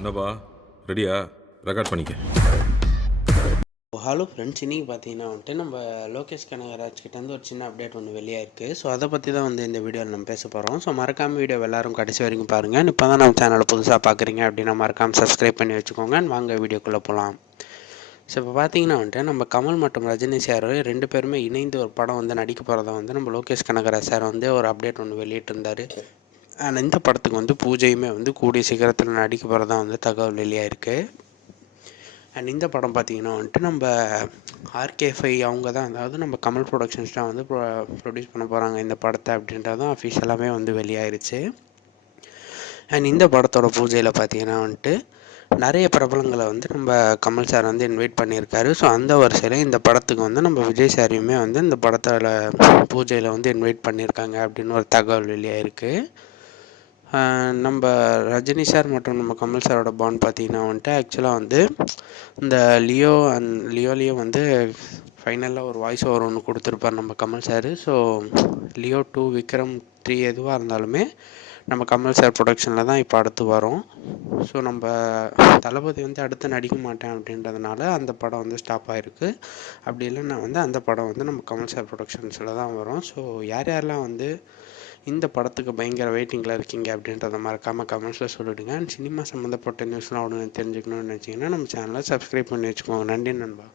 என்னப்பா ரெடியா? ரெக்கார்ட் பண்ணிக்க. ஹலோ ஃப்ரெண்ட்ஸ் இன்றைக்கி பார்த்தீங்கன்னா வந்துட்டு நம்ம லோகேஷ் கனகராஜ் கிட்டேருந்து ஒரு சின்ன அப்டேட் ஒன்று வெளியாக இருக்குது ஸோ அதை பற்றி தான் வந்து இந்த வீடியோவில் நம்ம பேச போகிறோம் ஸோ மறக்காமல் வீடியோ எல்லாரும் கடைசி வரைக்கும் பாருங்கள் இப்போ தான் நம்ம சேனலை புதுசாக பார்க்குறீங்க அப்படின்னா மறக்காமல் சப்ஸ்கிரைப் பண்ணி வச்சுக்கோங்க. வாங்க வீடியோக்குள்ளே போகலாம் ஸோ இப்போ பார்த்தீங்கன்னா வந்துட்டு நம்ம கமல் மற்றும் ரஜினி சார் ரெண்டு பேருமே இணைந்து ஒரு படம் வந்து நடிக்க போகிறத வந்து நம்ம லோகேஷ் கனகராஜ் சார் வந்து ஒரு அப்டேட் ஒன்று வெளியிட்டிருந்தார். அண்ட் இந்த படத்துக்கு வந்து பூஜையுமே வந்து கூடிய சீக்கிரத்தில் நடிக்க போகிறதா வந்து தகவல் வெளியாக இருக்குது அண்ட் இந்த படம் பார்த்தீங்கன்னா வந்துட்டு நம்ம ஆர்கேஃபை அவங்க தான் அதாவது நம்ம கமல் ப்ரொடக்ஷன்ஸ் தான் வந்து ப்ரொ ப்ரொடியூஸ் பண்ண போகிறாங்க இந்த படத்தை அப்படின்றதும் அஃபிஷியலாகவே வந்து வெளியாயிருச்சு. அண்ட் இந்த படத்தோட பூஜையில் பார்த்தீங்கன்னா வந்துட்டு நிறைய பிரபலங்களை வந்து நம்ம கமல் சார் வந்து இன்வைட் பண்ணியிருக்காரு. ஸோ அந்த வரிசையில் இந்த படத்துக்கு வந்து நம்ம விஜய் சாரையுமே வந்து இந்த படத்தோட பூஜையில் வந்து இன்வைட் பண்ணியிருக்காங்க அப்படின்னு ஒரு தகவல் வெளியாக இருக்குது நம்ம ரஜினி சார் மற்றும் நம்ம கமல் சாரோட பாண்ட் பார்த்தீங்கன்னா வந்துட்டு ஆக்சுவலாக வந்து இந்த லியோ அண்ட் லியோலேயே வந்து ஃபைனலாக ஒரு வாய்ஸ் ஓவர் ஒன்று கொடுத்துருப்பார் நம்ம Kamal sir. So Leo two Vikram three எதுவாக இருந்தாலுமே நம்ம கமல் சார் ப்ரொடக்ஷனில் தான் இப்போ அடுத்து வரும். ஸோ நம்ம தளபதி வந்து அடுத்து நடிக்க மாட்டேன் அப்படின்றதுனால அந்த படம் வந்து ஸ்டாப் ஆகிருக்கு அப்படி இல்லைன்னா வந்து அந்த படம் வந்து நம்ம கமல் சார் ப்ரொடக்ஷன்ஸில் தான் வரும். ஸோ யார் யாரெல்லாம் வந்து இந்த படத்துக்கு பயங்கர வெயிட்டிங்கில் இருக்கீங்க அப்படின்றத மறக்காமல் கமெண்ட்ஸில் சொல்லிவிடுங்க அண்ட் சினிமா சம்மந்தப்பட்ட நியூஸ்லாம் உடனே தெரிஞ்சுக்கணும்னு நினச்சிங்கன்னா நம்ம சேனலை சப்ஸ்கிரைப் பண்ணி வச்சுக்கோங்க. நன்றி நண்பா.